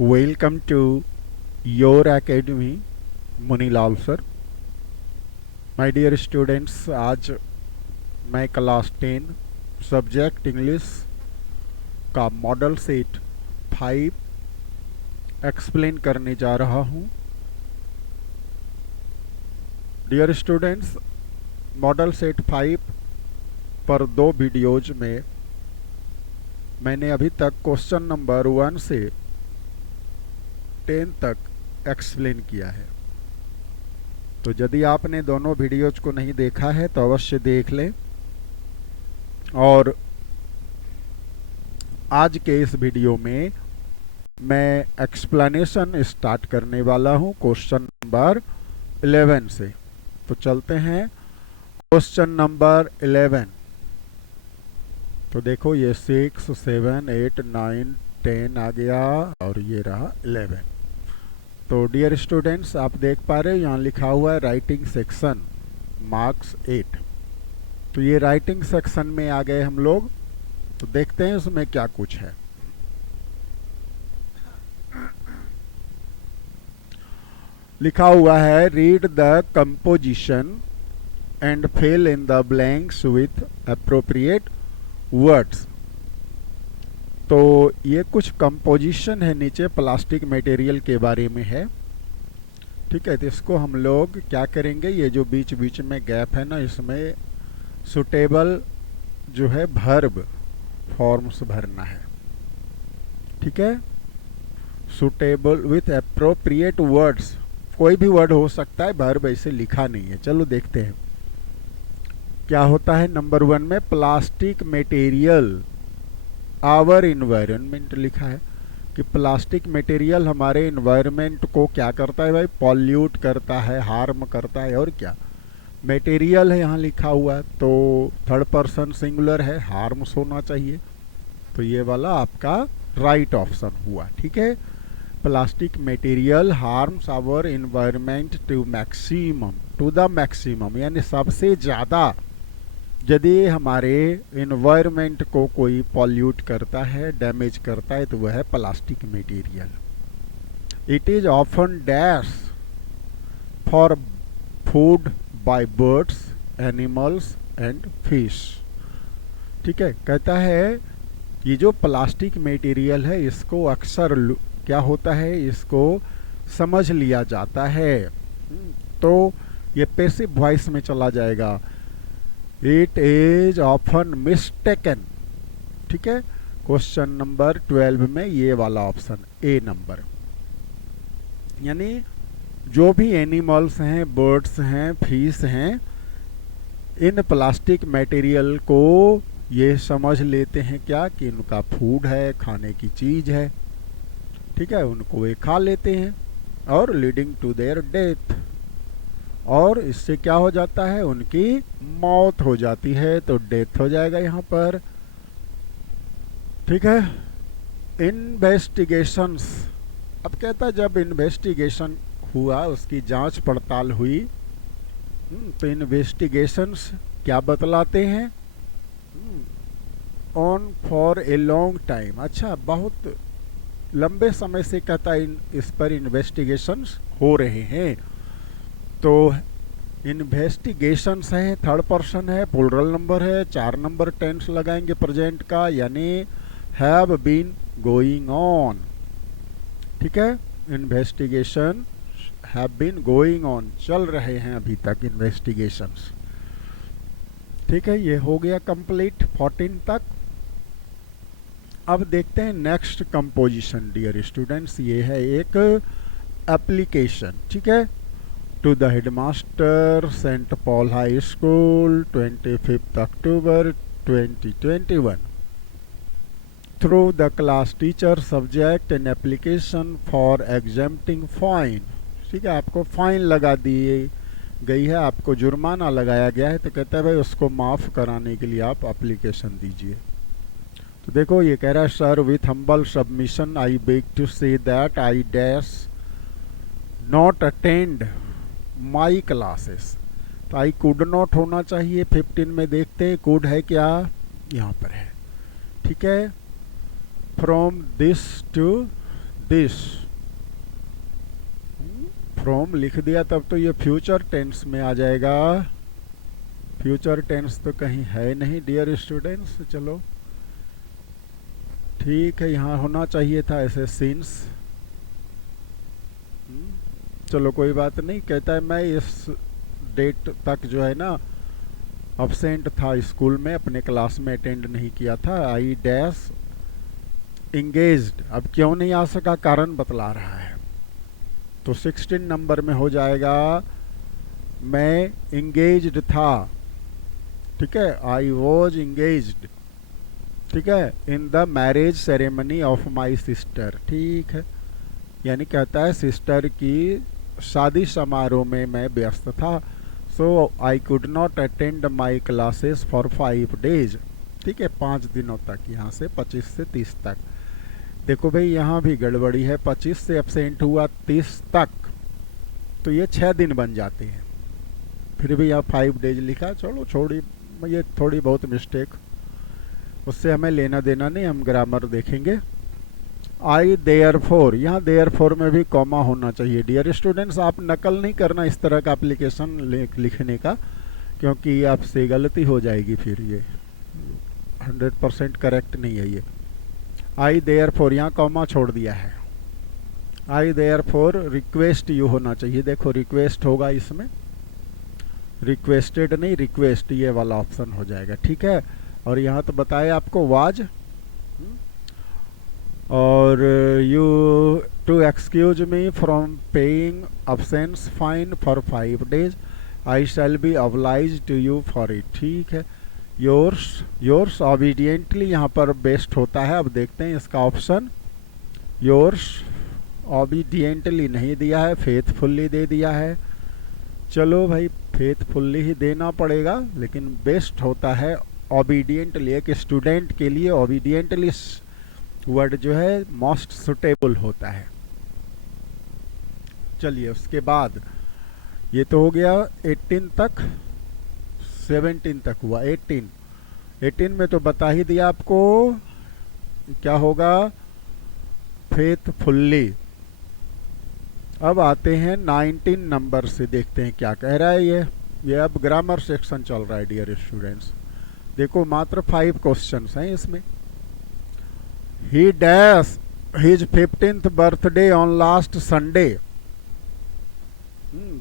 Welcome to your academy Munilal sir. My dear students, आज मैं class 10 subject English का model set 5 explain करने जा रहा हूँ। डियर स्टूडेंट्स, मॉडल सेट 5 पर 2 वीडियोज में मैंने अभी तक क्वेश्चन नंबर 1 से 10 तक एक्सप्लेन किया है। तो यदि आपने दोनों वीडियोज को नहीं देखा है तो अवश्य देख लें। और आज के इस वीडियो में मैं एक्सप्लेनेशन स्टार्ट करने वाला हूं क्वेश्चन नंबर 11 से। तो चलते हैं क्वेश्चन नंबर 11। तो देखो, ये 6, 7, 8, 9, 10 आ गया और ये रहा 11। तो डियर स्टूडेंट्स, आप देख पा रहे हो यहाँ लिखा हुआ है राइटिंग सेक्शन मार्क्स 8। तो ये राइटिंग सेक्शन में आ गए हम लोग। तो देखते हैं उसमें क्या कुछ है। लिखा हुआ है read the composition and fill in the blanks with appropriate words. तो ये कुछ कंपोजिशन है, नीचे प्लास्टिक मटेरियल के बारे में है। ठीक है, तो इसको हम लोग क्या करेंगे, ये जो बीच बीच में गैप है ना, इसमें सुटेबल जो है वर्ब फॉर्म्स भरना है। ठीक है, सुटेबल विथ अप्रोप्रिएट वर्ड्स, कोई भी वर्ड हो सकता है, वर्ब ऐसे लिखा नहीं है। चलो देखते हैं क्या होता है। नंबर 1 में प्लास्टिक मटेरियल आवर इन्वायरमेंट लिखा है कि प्लास्टिक मटेरियल हमारे इन्वायरमेंट को क्या करता है भाई, पॉल्यूट करता है, हार्म करता है। और क्या मटेरियल है यहाँ लिखा हुआ है, तो थर्ड पर्सन सिंगुलर है, हार्म्स होना चाहिए। तो ये वाला आपका राइट ऑप्शन हुआ। ठीक है, plastic material harms our environment to maximum, to the maximum, यानी सबसे ज़्यादा यदि हमारे इन्वायरमेंट को कोई पॉल्यूट करता है, डैमेज करता है, तो वह है plastic material. It is often dash for food by birds, animals and fish. ठीक है, कहता है ये जो प्लास्टिक मटेरियल है इसको अक्सर क्या होता है, इसको समझ लिया जाता है। तो ये पैसिव वॉइस में चला जाएगा। It is often mistaken. ठीक है, क्वेश्चन नंबर 12 में ये वाला ऑप्शन ए नंबर, यानी जो भी एनिमल्स हैं, बर्ड्स हैं, फिश हैं, इन प्लास्टिक मटेरियल को ये समझ लेते हैं क्या कि इनका फूड है, खाने की चीज है। ठीक है, उनको ये खा लेते हैं और लीडिंग टू देयर डेथ, और इससे क्या हो जाता है, उनकी मौत हो जाती है। तो डेथ हो जाएगा यहाँ पर। ठीक है, इन्वेस्टिगेशंस, अब कहता है जब इन्वेस्टिगेशन हुआ, उसकी जांच पड़ताल हुई, तो इन्वेस्टिगेशंस क्या बतलाते हैं, on for a long time. अच्छा, बहुत लंबे समय से कहता है इस पर इन्वेस्टिगेशंस हो रहे हैं। तो इन्वेस्टिगेशंस है, थर्ड पर्सन है, प्लूरल नंबर है, 4 नंबर टेंस लगाएंगे प्रेजेंट का, यानी हैव बीन गोइंग ऑन। ठीक है, investigation have been going on, चल रहे हैं अभी तक इन्वेस्टिगेशंस। ठीक है, ये हो गया कंप्लीट 14 तक। अब देखते हैं नेक्स्ट कंपोजिशन डियर स्टूडेंट्स। ये है एक एप्लीकेशन। ठीक है, to the headmaster, St. Paul High School, 25th October 2021. Through the class teacher, subject and application for exempting fine. ठीक है, आपको फाइन लगा दी गई है, आपको जुर्माना लगाया गया है, तो कहता है भाई उसको माफ़ कराने के लिए आप एप्लीकेशन दीजिए। तो देखो ये कह रहा है, sir with humble submission I beg to say that I dash not attend my classes. तो आई कुड नॉट होना चाहिए। 15 में देखते हैं कुड है क्या, यहाँ पर है। ठीक है, from this to this. From लिख दिया तब तो ये फ्यूचर टेंस में आ जाएगा। फ्यूचर टेंस तो कहीं है नहीं डियर स्टूडेंट्स। चलो ठीक है, यहाँ होना चाहिए था ऐसे सिंस। चलो कोई बात नहीं। कहता है मैं इस डेट तक जो है ना अब्सेंट था स्कूल में, अपने क्लास में अटेंड नहीं किया था। I dash engaged. अब क्यों नहीं आ सका कारण बतला रहा है। तो 16 नंबर में हो जाएगा मैं इंगेज्ड था। ठीक है, आई वॉज इंगेज्ड। ठीक है, in the marriage ceremony of my sister. ठीक है, यानी कहता है सिस्टर की शादी समारोह में मैं व्यस्त था। So I could not attend my classes for 5 days. ठीक है, 5 दिनों तक, यहाँ से 25 से 30 तक। देखो भाई यहाँ भी गड़बड़ी है, 25 से एब्सेंट हुआ 30 तक, तो ये 6 दिन बन जाते हैं। फिर भी यहाँ 5 डेज लिखा। चलो छोड़ी, ये थोड़ी बहुत मिस्टेक, उससे हमें लेना देना नहीं, हम ग्रामर देखेंगे। आई देयर फोर, यहाँ देयर फोर में भी कॉमा होना चाहिए डियर स्टूडेंट्स। आप नकल नहीं करना इस तरह का एप्लीकेशन लिखने का, क्योंकि आपसे गलती हो जाएगी। फिर ये 100% करेक्ट नहीं है ये। आई देयर फोर, यहाँ कॉमा छोड़ दिया है। I therefore request you होना चाहिए। देखो रिक्वेस्ट होगा इसमें, रिक्वेस्टेड नहीं, रिक्वेस्ट ये वाला ऑप्शन हो जाएगा। ठीक है, और यहाँ तो बताए आपको वाज, और you to excuse me from paying absence fine for 5 days, I shall be oblige to you for it. ठीक है, योर्स ऑबिडियंटली यहाँ पर बेस्ट होता है। अब देखते हैं इसका ऑप्शन। योर्स ऑबिडियंटली नहीं दिया है, फेथफुल्ली दे दिया है। चलो भाई फेथफुल्ली ही देना पड़ेगा, लेकिन बेस्ट होता है ऑबिडियंटली। एक स्टूडेंट के लिए ऑबिडियंटली वर्ड जो है मोस्ट सुटेबल होता है। चलिए उसके बाद ये तो हो गया 18 तक, 17 तक हुआ। 18 में तो बता ही दिया आपको क्या होगा, फेथफुल्ली। अब आते हैं 19 नंबर से, देखते हैं क्या कह रहा है ये अब ग्रामर सेक्शन चल रहा है डियर स्टूडेंट्स। देखो मात्र 5 क्वेश्चंस हैं इसमें। ही dash his 15th birthday on last Sunday.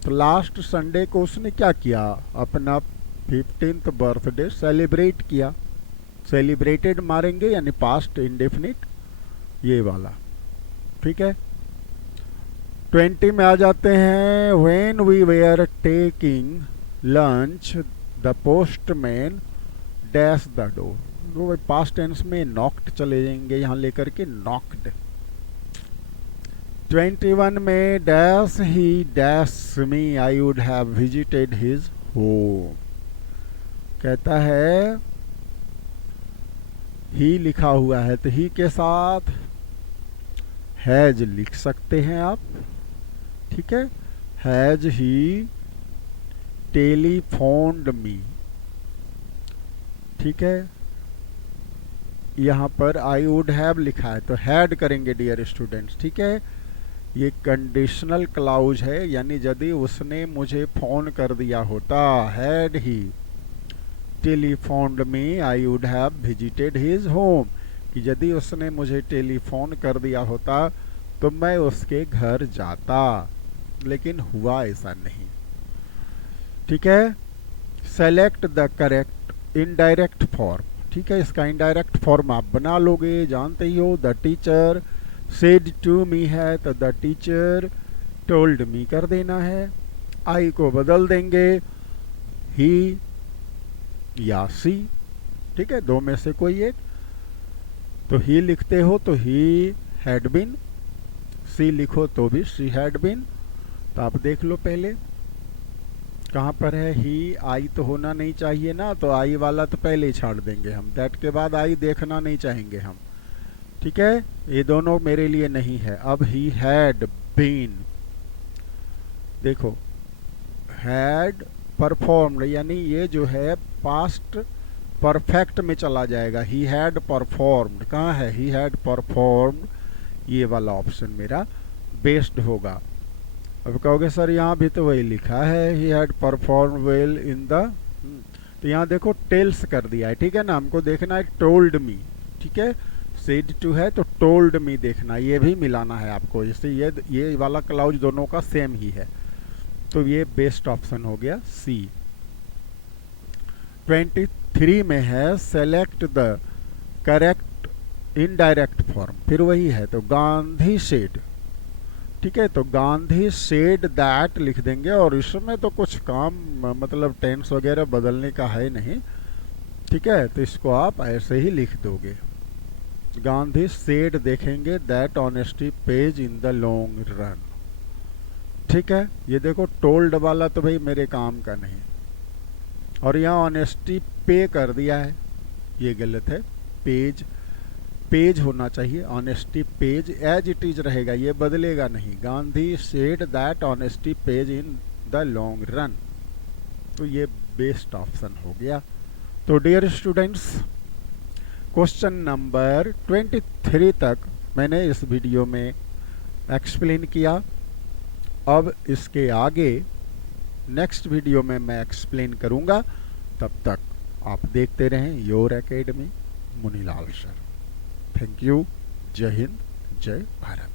तो लास्ट संडे को उसने क्या किया, अपना 15th बर्थडे सेलिब्रेट किया। सेलिब्रेटेड मारेंगे यानी पास्ट इंडेफिनिट ये वाला। ठीक है, 20 में आ जाते हैं। When we were taking lunch the postman dash the door. वो पास्ट टेंस में नॉक्ड चले जाएंगे, यहाँ लेकर के नॉक्ड। 21 में dash he dash me I would have visited his home. कहता है ही लिखा हुआ है, तो ही के साथ हैज लिख सकते हैं आप। ठीक है, हैज ही टेलीफोन्ड मी। ठीक है, यहाँ पर आई वुड हैव लिखा है तो हैड करेंगे डियर स्टूडेंट्स। ठीक है, ये कंडीशनल क्लाउज है, यानी यदि उसने मुझे फोन कर दिया होता, had he telephoned me I would have visited his home, कि यदि उसने मुझे टेलीफोन कर दिया होता तो मैं उसके घर जाता, लेकिन हुआ ऐसा नहीं। ठीक है, select the correct indirect form. ठीक है, इसका इनडायरेक्ट फॉर्म आप बना लोगे, जानते ही हो। The teacher said to me है तो द टीचर टोल्ड मी कर देना है। आई को बदल देंगे ही या सी। ठीक है, दो में से कोई एक। तो ही लिखते हो तो ही हैड बीन, सी लिखो तो भी शी हैड बीन। तो आप देख लो पहले कहाँ पर है ही। आई तो होना नहीं चाहिए ना, तो आई वाला तो पहले ही छाड़ देंगे हम, दैट के बाद आई देखना नहीं चाहेंगे हम। ठीक है, ये दोनों मेरे लिए नहीं है। अब ही हैड बीन, देखो हैड परफॉर्म्ड, यानी ये जो है पास्ट परफेक्ट में चला जाएगा। ही हैड परफॉर्म्ड, कहाँ है ही हैड परफॉर्म्ड, ये वाला ऑप्शन मेरा बेस्ट होगा। अब कहोगे सर यहाँ भी तो वही लिखा है, he had perform well in the, तो यहाँ देखो टेल्स कर दिया है, ठीक है ना, हमको देखना है टोल्ड मी, ठीक है, सेड टू है तो टोल्ड मी देखना, ये भी मिलाना है आपको, जैसे ये वाला क्लाउज दोनों का सेम ही है, तो ये बेस्ट ऑप्शन हो गया सी। 23 में है select the correct indirect form, फिर वही है, तो गांधी सेड, ठीक है, तो गांधी सेड दैट लिख देंगे, और इसमें तो कुछ काम मतलब टेंस वगैरह बदलने का है नहीं, ठीक है, तो इसको आप ऐसे ही लिख दोगे। गांधी सेड देखेंगे that honesty pays in the long run, ठीक है। ये देखो टोल्ड वाला तो भाई मेरे काम का नहीं, और यहाँ ऑनेस्टी पे कर दिया है, ये गलत है, पेज पेज होना चाहिए, honesty pays as it is रहेगा, ये बदलेगा नहीं। Gandhi said that honesty pays in the long run, तो ये बेस्ट ऑप्शन हो गया। तो डियर स्टूडेंट्स, क्वेश्चन नंबर 23 तक मैंने इस वीडियो में एक्सप्लेन किया। अब इसके आगे नेक्स्ट वीडियो में मैं एक्सप्लेन करूंगा, तब तक आप देखते रहें your academy Munilal sir. Thank you. जय हिंद, जय भारत।